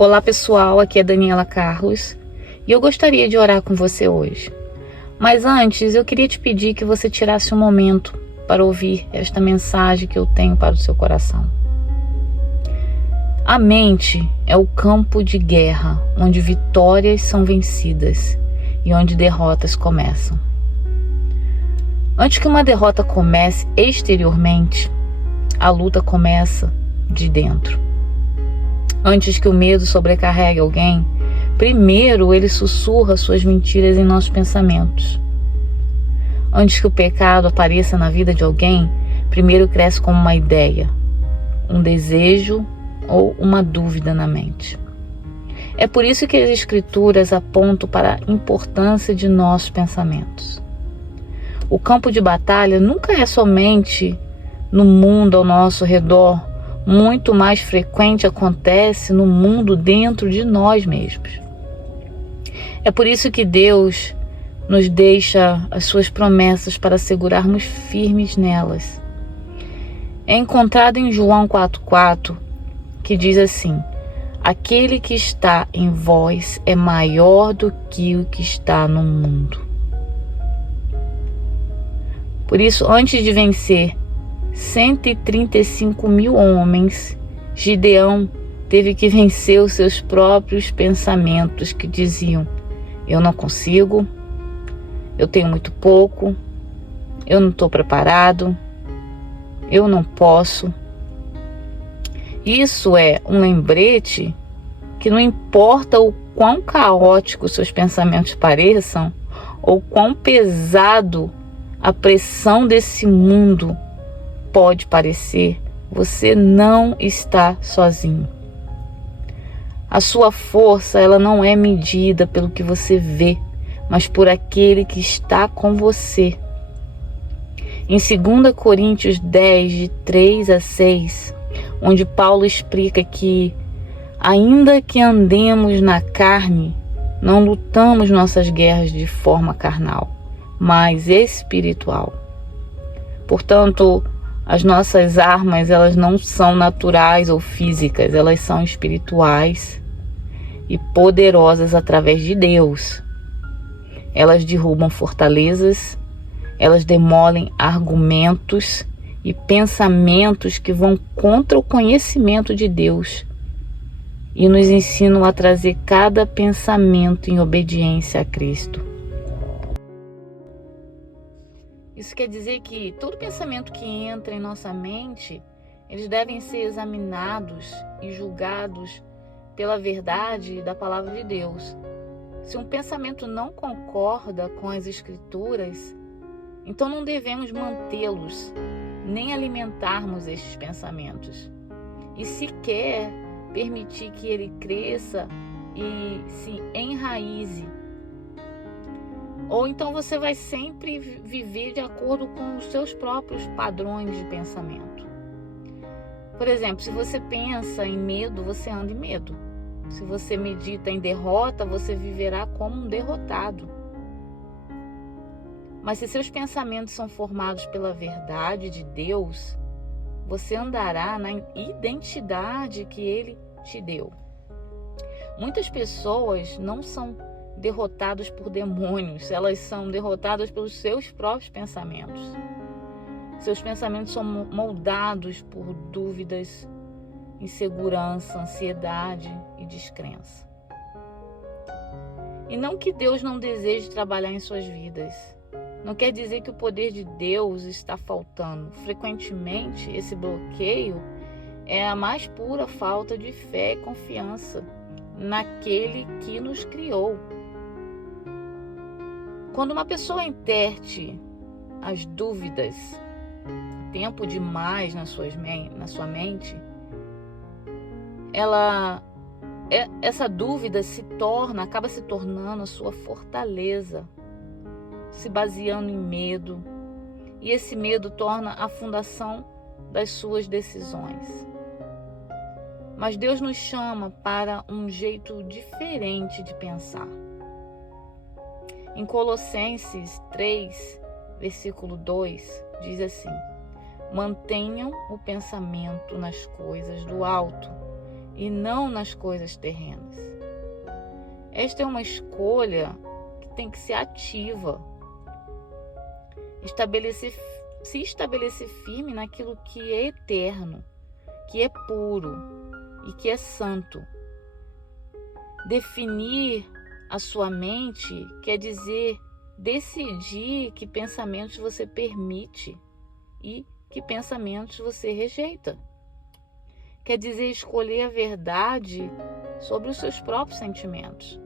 Olá pessoal, aqui é Daniela Carlos e eu gostaria de orar com você hoje. Mas antes eu queria te pedir que você tirasse um momento para ouvir esta mensagem que eu tenho para o seu coração. A mente é o campo de guerra onde vitórias são vencidas e onde derrotas começam. Antes que uma derrota comece exteriormente, a luta começa de dentro. Antes que o medo sobrecarregue alguém, primeiro ele sussurra suas mentiras em nossos pensamentos. Antes que o pecado apareça na vida de alguém, primeiro cresce como uma ideia, um desejo ou uma dúvida na mente. É por isso que as Escrituras apontam para a importância de nossos pensamentos. O campo de batalha nunca é somente no mundo ao nosso redor, muito mais frequente acontece no mundo dentro de nós mesmos. É por isso que Deus nos deixa as suas promessas para segurarmos firmes nelas. É encontrado em João 4,4, que diz assim: aquele que está em vós é maior do que o que está no mundo. Por isso, antes de vencer 135 mil homens, Gideão teve que vencer os seus próprios pensamentos que diziam: eu não consigo, eu tenho muito pouco, eu não estou preparado, eu não posso. Isso é um lembrete que não importa o quão caóticos seus pensamentos pareçam, ou quão pesado a pressão desse mundo pode parecer, você não está sozinho. A sua força, ela não é medida pelo que você vê, mas por aquele que está com você. Em 2 Coríntios 10, de 3 a 6, onde Paulo explica que, ainda que andemos na carne, não lutamos nossas guerras de forma carnal, mas espiritual. Portanto, as nossas armas, elas não são naturais ou físicas, elas são espirituais e poderosas através de Deus. Elas derrubam fortalezas, elas demolem argumentos e pensamentos que vão contra o conhecimento de Deus e nos ensinam a trazer cada pensamento em obediência a Cristo. Isso quer dizer que todo pensamento que entra em nossa mente, eles devem ser examinados e julgados pela verdade da palavra de Deus. Se um pensamento não concorda com as Escrituras, então não devemos mantê-los, nem alimentarmos estes pensamentos, e sequer permitir que ele cresça e se enraize. Ou então você vai sempre viver de acordo com os seus próprios padrões de pensamento. Por exemplo, se você pensa em medo, você anda em medo. Se você medita em derrota, você viverá como um derrotado. Mas se seus pensamentos são formados pela verdade de Deus, você andará na identidade que Ele te deu. Muitas pessoas não são derrotadas por demônios, elas são derrotadas pelos seus próprios pensamentos. Seus pensamentos são moldados por dúvidas, insegurança, ansiedade e descrença. E não que Deus não deseje trabalhar em suas vidas. Não quer dizer que o poder de Deus está faltando. Frequentemente, esse bloqueio é a mais pura falta de fé e confiança naquele que nos criou. Quando uma pessoa interte as dúvidas tempo demais na sua mente, essa dúvida acaba se tornando a sua fortaleza, se baseando em medo, e esse medo torna a fundação das suas decisões. Mas Deus nos chama para um jeito diferente de pensar. Em Colossenses 3, versículo 2, diz assim: mantenham o pensamento nas coisas do alto e não nas coisas terrenas. Esta é uma escolha que tem que ser ativa. Se estabelecer firme naquilo que é eterno, que é puro e que é santo. Definir a sua mente quer dizer decidir que pensamentos você permite e que pensamentos você rejeita. Quer dizer escolher a verdade sobre os seus próprios sentimentos.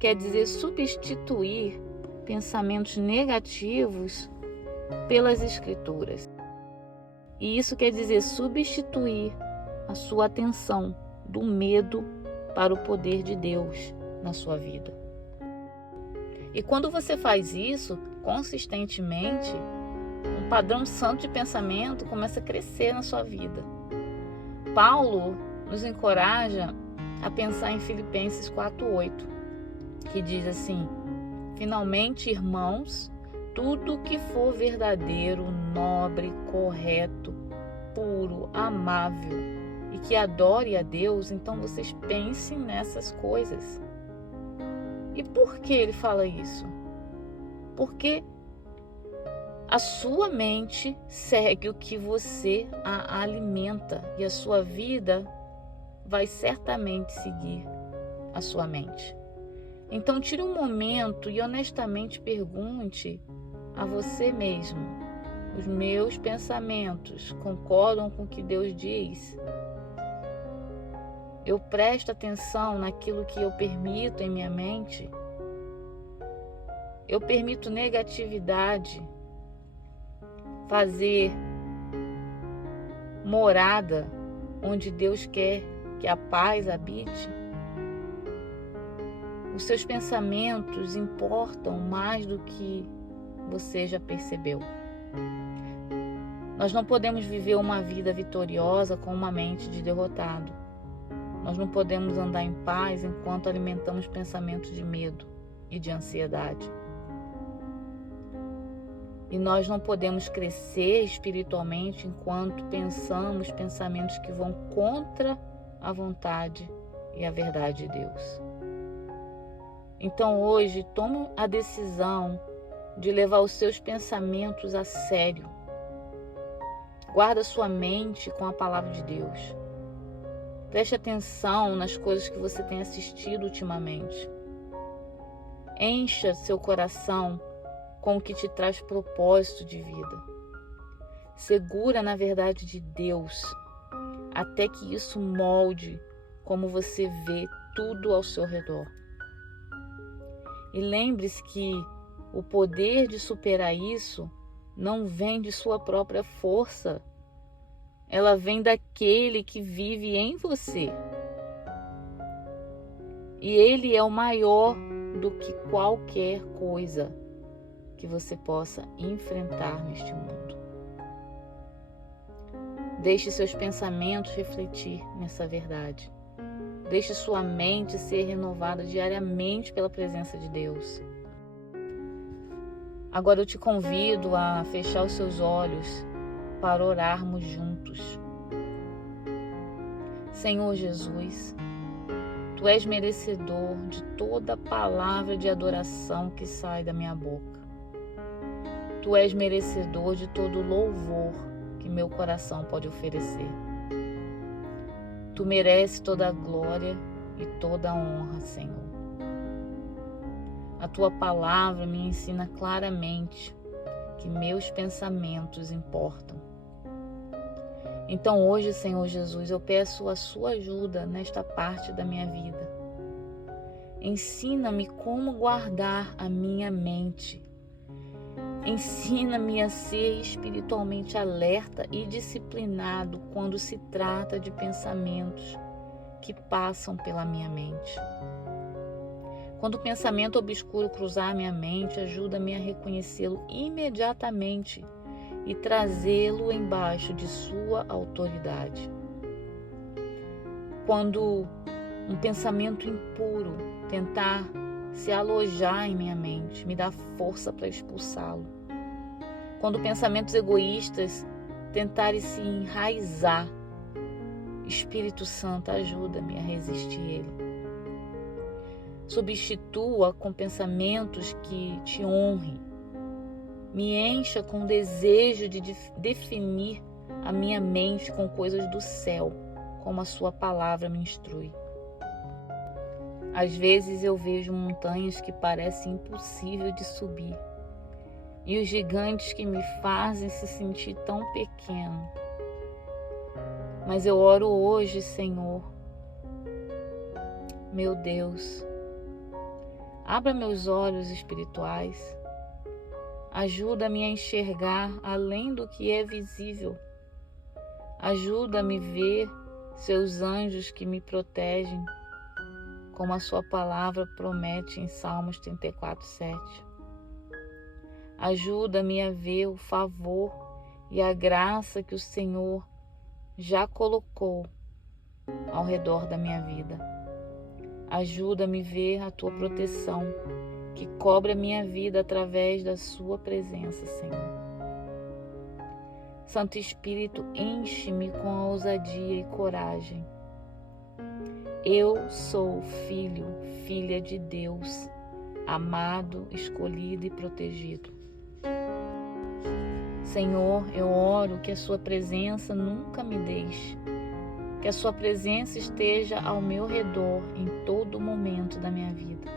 Quer dizer substituir pensamentos negativos pelas Escrituras. E isso quer dizer substituir a sua atenção do medo para o poder de Deus na sua vida. E quando você faz isso consistentemente, um padrão santo de pensamento começa a crescer na sua vida. Paulo nos encoraja a pensar em Filipenses 4:8, que diz assim: finalmente, irmãos, tudo que for verdadeiro, nobre, correto, puro, amável e que adore a Deus, então vocês pensem nessas coisas. E por que ele fala isso? Porque a sua mente segue o que você a alimenta e a sua vida vai certamente seguir a sua mente. Então tire um momento e honestamente pergunte a você mesmo: os meus pensamentos concordam com o que Deus diz? Eu presto atenção naquilo que eu permito em minha mente? Eu permito negatividade fazer morada onde Deus quer que a paz habite? Os seus pensamentos importam mais do que você já percebeu. Nós não podemos viver uma vida vitoriosa com uma mente de derrotado. Nós não podemos andar em paz enquanto alimentamos pensamentos de medo e de ansiedade. E nós não podemos crescer espiritualmente enquanto pensamos pensamentos que vão contra a vontade e a verdade de Deus. Então hoje, tome a decisão de levar os seus pensamentos a sério. Guarda sua mente com a palavra de Deus. Preste atenção nas coisas que você tem assistido ultimamente. Encha seu coração com o que te traz propósito de vida. Segura na verdade de Deus, até que isso molde como você vê tudo ao seu redor. E lembre-se que o poder de superar isso não vem de sua própria força. Ela vem daquele que vive em você. E ele é o maior do que qualquer coisa que você possa enfrentar neste mundo. Deixe seus pensamentos refletir nessa verdade. Deixe sua mente ser renovada diariamente pela presença de Deus. Agora eu te convido a fechar os seus olhos para orarmos juntos. Senhor Jesus, Tu és merecedor de toda palavra de adoração que sai da minha boca. Tu és merecedor de todo louvor que meu coração pode oferecer. Tu mereces toda a glória e toda a honra, Senhor. A Tua palavra me ensina claramente que meus pensamentos importam. Então hoje, Senhor Jesus, eu peço a Sua ajuda nesta parte da minha vida. Ensina-me como guardar a minha mente. Ensina-me a ser espiritualmente alerta e disciplinado quando se trata de pensamentos que passam pela minha mente. Quando o pensamento obscuro cruzar minha mente, ajuda-me a reconhecê-lo imediatamente e trazê-lo embaixo de sua autoridade. Quando um pensamento impuro tentar se alojar em minha mente, me dá força para expulsá-lo. Quando pensamentos egoístas tentarem se enraizar, Espírito Santo, ajuda-me a resistir ele. Substitua com pensamentos que te honrem. Me encha com o desejo de definir a minha mente com coisas do céu, como a sua palavra me instrui. Às vezes eu vejo montanhas que parecem impossível de subir e os gigantes que me fazem se sentir tão pequeno. Mas eu oro hoje, Senhor, meu Deus, abra meus olhos espirituais, ajuda-me a enxergar além do que é visível, ajuda-me a ver seus anjos que me protegem, como a sua palavra promete em Salmos 34:7. Ajuda-me a ver o favor e a graça que o Senhor já colocou ao redor da minha vida. Ajuda-me a ver a tua proteção que cobre a minha vida através da sua presença, Senhor. Santo Espírito, enche-me com a ousadia e coragem. Eu sou filho, filha de Deus, amado, escolhido e protegido. Senhor, eu oro que a sua presença nunca me deixe, que a sua presença esteja ao meu redor em todo momento da minha vida.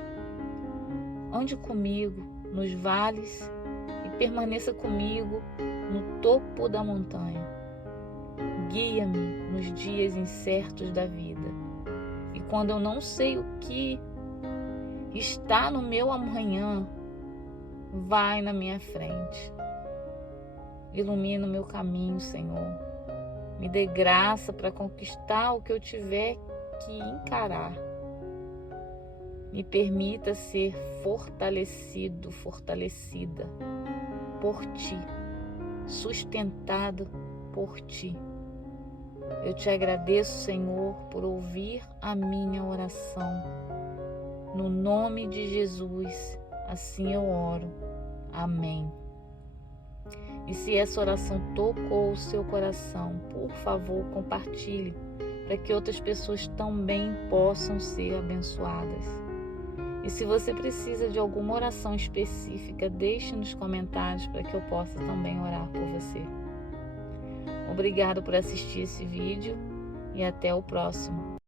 Ande comigo nos vales e permaneça comigo no topo da montanha. Guia-me nos dias incertos da vida. E quando eu não sei o que está no meu amanhã, vai na minha frente. Ilumina o meu caminho, Senhor. Me dê graça para conquistar o que eu tiver que encarar. Me permita ser fortalecido, fortalecida por Ti, sustentado por Ti. Eu te agradeço, Senhor, por ouvir a minha oração. No nome de Jesus, assim eu oro. Amém. E se essa oração tocou o seu coração, por favor, compartilhe, para que outras pessoas também possam ser abençoadas. E se você precisa de alguma oração específica, deixe nos comentários para que eu possa também orar por você. Obrigado por assistir esse vídeo e até o próximo.